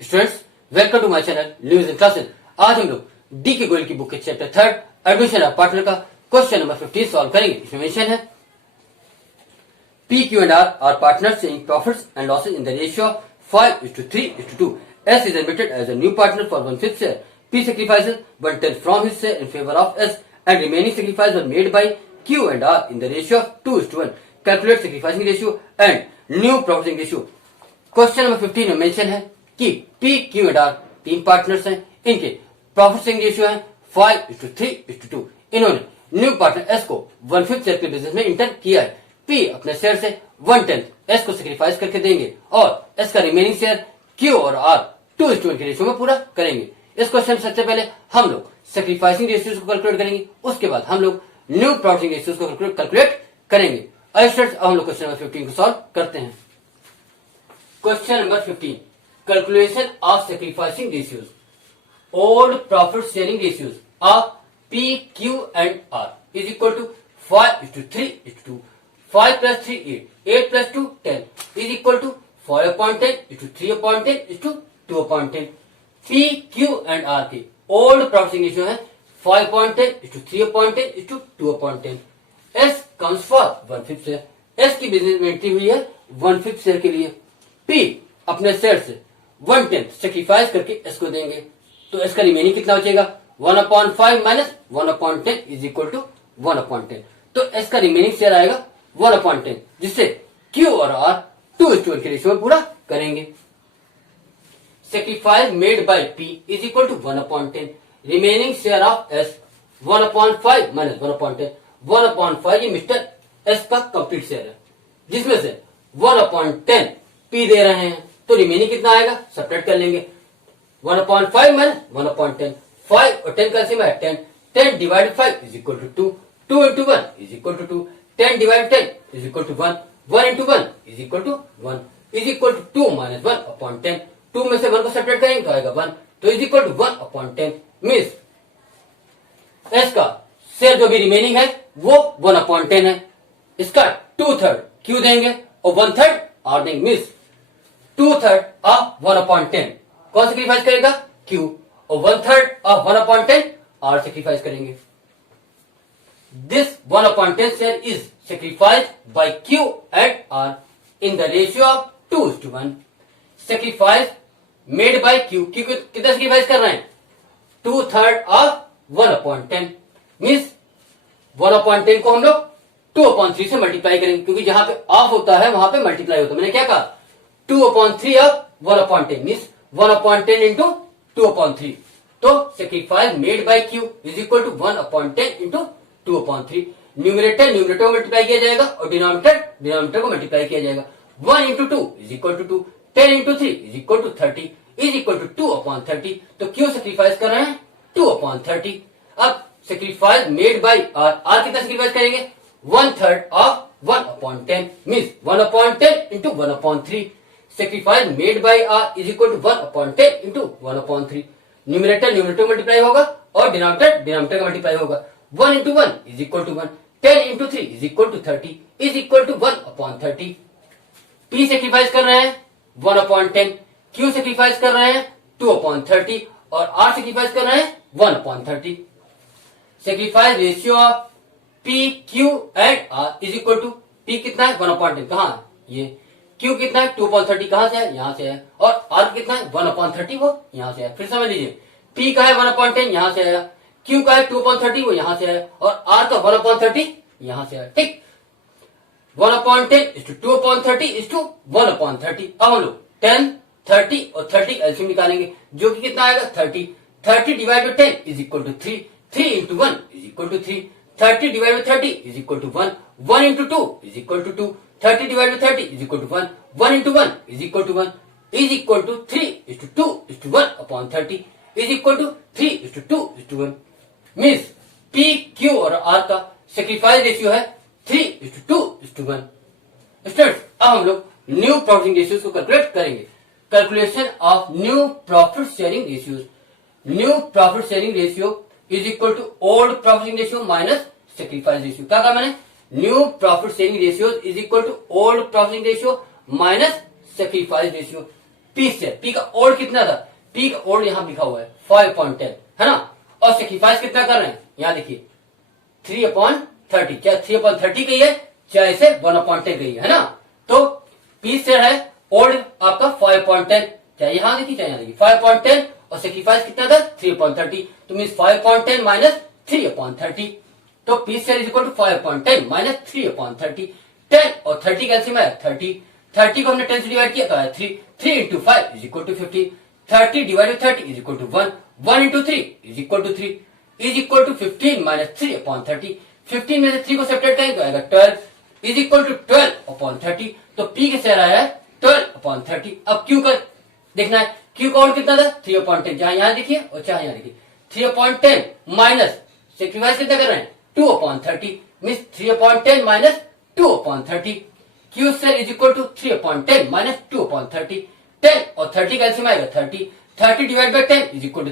Students, welcome to my channel news in classes. आज हम लोग डी के गोयल की बुक के चैप्टर 3 एडमिशन ऑफ पार्टनर का क्वेश्चन नंबर 15 सॉल्व करेंगे। इसमें मेंशन है P, Q and R are partners sharing profits and losses in the ratio of 5:3:2. S is admitted as a new partner for 1/5 share. P sacrifices 1/10 from his share in favor of S and remaining sacrifices were made by Q and R in the ratio of 2:1. Calculate sacrificing ratio and new profiting ratio. Question number 15 में mention है कि P, Q and R तीन partners हैं। इनके profit sharing ratio है 5:3:2। इन्होंने new partner S को 1/5 share के बिजनेस में इंटर किया है। P अपने शेयर से 1/10 S को सेक्रीफाइस करके देंगे और S का रिमेनिंग शेयर Q और R 2:1 के रेशियो में पूरा करेंगे। इस क्वेश्चन में सबसे पहले हम लोग सेक्रीफाइसिंग रेशियोज को कैलकुलेट करेंगे, उसके बाद हम लोग न्यू प्रॉफिटिंग रेशियोज को कैलकुलेट करेंगे। अब हम लोग क्वेश्चन नंबर 15 को सॉल्व करते हैं। Question number 15, calculation of sacrificing ratios. Old profit sharing ratios of P, Q and R is equal to 5:3:2. 5 plus 3 8, 8 plus 2 10 is equal to 5/10:3/10 2/10। P, Q and R के old profit ratio है 5/10:3/10 2/10। S comes for 1/5 share. S की business में entry हुई है 1/5 share के लिए। P अपने share से 1/10 सेक्रीफाइस करके S को देंगे, तो S का रिमेनिंग कितना बचेगा 1/5 माइनस 1/10 इज इक्वल टू 1/10। तो S का रिमेनिंग शेयर आएगा 1/10, जिससे Q और R 2:1 के रेशियो में पूरा करेंगे। Sacrifice made by P is equal to 1/10। Remaining share of S 1/5 minus 1/10। 1/5 ये मिस्टर S का कंप्लीट शेयर है, जिसमें से 1/10 P दे रहे हैं, तो रिमेनिंग कितना आएगा सब्ट्रैक्ट कर लेंगे। 1/5 माइनस 1/10, 5 और 10 का सेम है 10। 10 divide 5 is equal to 2। 2 into 1 is equal to 2। 10 divide 10 is equal to 1। 1 into 1 is equal to 1 is equal to 2 minus 1/10। 2 में से 1 को सब्ट्रैक्ट करेंगे तो आएगा 1, तो is equal to 1/10। Means S का शेयर जो भी रिमेनिंग है वो 1/10 है। इसका 2/3 Q देंगे और 1/3 R देंगे। मीन्स 2/3 ऑफ 1/10 कौन सेक्रीफाइस करेगा Q, और 1/3 ऑफ 1/10 R सेक्रीफाइस करेंगे। This 1/10 share is sacrificed by Q and R in the ratio of 2:1। Sacrifice made by Q कितना सेक्रीफाइस कर रहे हैं 2/3 ऑफ 1/10। मीन्स 1/10 को हम लोग 2/3 से मल्टीप्लाई करेंगे, क्योंकि जहां पे ऑफ होता है वहां पे मल्टीप्लाई होता है। मैंने क्या कहा 2/3 ऑफ 1/10 मीन्स 1/10 इंटू 2/3। तो sacrifice made by Q is equal to 1/10 into 2/3। Numerator को मल्टीप्लाई किया जाएगा और डिनोमिनेटर को मल्टीप्लाई किया जाएगा। 1 into 2 is equal to 2। 10 into 3 is equal to 30 is equal to 2/30। तो Q सेक्रीफाइस कर रहे हैं 2/30। अब सेक्रीफाइस मेड बाय R कितना सेक्रीफाइस करेंगे 1/3 of 1/10 means 1/10 into 1/3। Sacrifice made by R is equal to 1/10 into 1/3। Numerator multiply होगा और denominator का मल्टीप्लाई होगा। 1 into 1 is equal to 1। 10 into 3 is equal to 30 is equal to 1/30। P sacrifice कर रहे हैं 1/10, Q sacrifice कर रहे हैं 2/30 और R सेक्रीफाइस कर रहे हैं 1/30। Sacrifice ratio of P, Q and R is equal to P कितना है 1/10, कहां है ये। Q कितना है 2/30, कहां से है यहां से है। और R कितना है 1/30, वो यहां से है। फिर समझ लीजिए P का है 1/10 यहां से आया, Q का है 2/30 वो यहां से आया, और R का 1/30 यहां से आया। ठीक, 1/10 is to 2/30 is to 1/30। अब हम लोग 10, 30 और 30 एलसीएम निकालेंगे, जो कि कितना आएगा 30। 30 divide by 10 is equal to 3। 3 into 1 is equal to 3। 30 divide by 30 is equal to 1। 1 into 2 is equal to 2। 30 divide by 30 is equal to 1। 1 into 1 is equal to 1 is equal to 3 is to 2 is to 1/30 is equal to 3 is to 2 is to 1। Means P, Q और R का sacrifice ratio है 3 is to 2 is to 1। Students, अब हम लोग new profit ratios को calculate करेंगे। Calculation of new profit sharing ratios. New profit sharing ratio is equal to old profit ratio minus sacrifice ratio. क्या कहा मैंने new profit sharing ratio is equal to old profit ratio minus sacrifice ratio. P से P का old कितना था, P का odd यहां लिखा हुआ है 5.10 है ना, और सेक्रीफाइस कितना कर रहे हैं यहां देखिए 3/30, चाहे 3/30 कही है चाहे इसे 1/10 कही है ना। तो पी से है ओल्ड आपका 5.10, चाहे यहां देखिए चाहे यहां देखिए 5.10 और सेक्रीफाइस कितना था 3/30, तो मीन 5.10 माइनस 3/30, तो पी से इज इक्वल टू 5.10 माइनस 3/30, 10 और 30 का एलसीएम है 30 को हमने 10 से डिवाइड किया तो है 3 into 5 is equal to 15, 30 divide by 30 is equal to 1 into 3 is equal to 3 is equal to 15 minus 3/30, 15 में से 3 को सेपरेट करेंगे तो आएगा 12 इज इक्वल टू 12/30, तो पी के शेयर आया है 12/30। अब क्यू का देखना है, क्यू का और कितना था 3/10, जहां यहां देखिए और चाहे यहां देखिए 3/10 माइनस सेक्रीफाइस कितना कर रहे हैं 2/30, means 3/10 minus 2/30, Q share is equal to 3/10 minus 2/30, 10 और 30 का एलसीएम आएगा 30 divide by 10 is equal to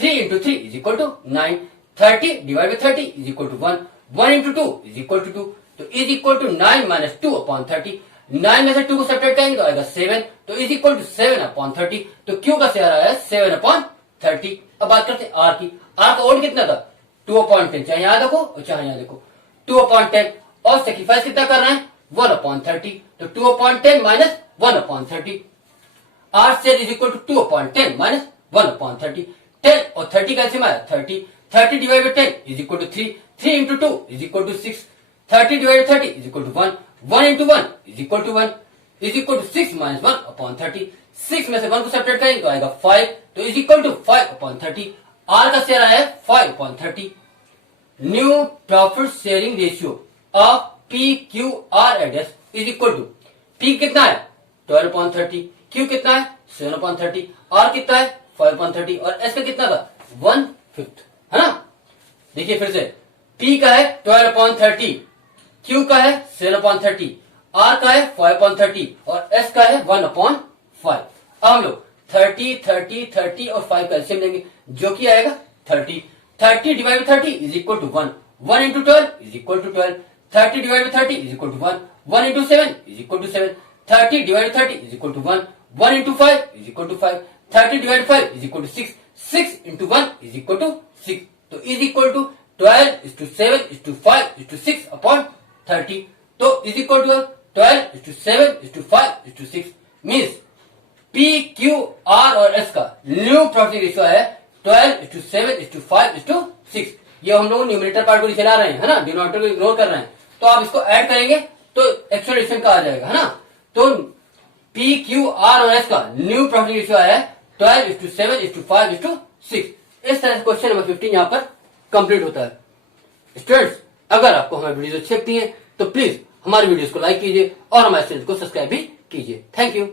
3 into 3 is equal to 9, 30 divide by 30 is equal to 1 into 2 is equal to 2, तो इज इक्वल टू 9 माइनस 2/30, 9 में से 2 को separate करेंगे तो आएगा 7, तो इज इक्वल टू 7/30, तो क्यू का शेयर आया 7/30। अब बात करते हैं आर की, आर का ओड कितना था 2/10, चाहे यहां देखो और चाहे यहां देखो 2/10, और सेक्रीफाइस कितना कर रहे हैं 1/30, तो 2/10 minus 1/30, R share is equal to 2/10 minus 1/30, 10 और 30 का एलसीएम आया 30 divide by 10 is equal to 3 into 2 is equal to 6, 30 divide 30 is equal to 1 into 1 is equal to 1 is equal to 6 minus 1/30, 6 में से 1 को सेपरेट करेंगे तो आएगा 5, तो इज इक्वल टू 5/30, आर का शेयर आया 5/30। New profit sharing ratio of P Q R at S is equal to, P कितना है 12/30, क्यू कितना है 7/30, आर कितना है 5/30 और एस का कितना था 1/5 है ना। देखिए फिर से, पी का है 12/30, क्यू का है 7/30, आर का है 5/30 और एस का है 1/5। अब हम लोग 30 और 5 का एलसीएम लेंगे जो कि आएगा 30 divide by 30 is equal to 1 into 12 is equal to 12, 30 divide by 30 is equal to 1 into 7 is equal to 7, 30 divide by 30 is equal to 1 into 5 is equal to 5, 30 divide 5 is equal to 6 into 1 is equal to 6, तो is equal to 12:7:6/30, तो is equal to 12:7:5:6, means P Q are और S का new profit ratio है 12:7:5:6। ये हम लोग numerator part को चला रहे हैं है ना, डिनोमिनेटर को इग्नोर कर रहे हैं, तो आप इसको ऐड करेंगे तो एक्सप्लेनेशन का आ जाएगा है ना। तो पी क्यू आर और एस का न्यू प्रॉफिट रेशियो है 12:7:5:6। इस तरह से क्वेश्चन नंबर 15 यहाँ पर कंप्लीट होता है। स्टूडेंट्स, अगर आपको हमारी वीडियो अच्छी लगती है तो प्लीज हमारी वीडियोस को लाइक कीजिए और हमारे चैनल को सब्सक्राइब भी कीजिए। Thank you.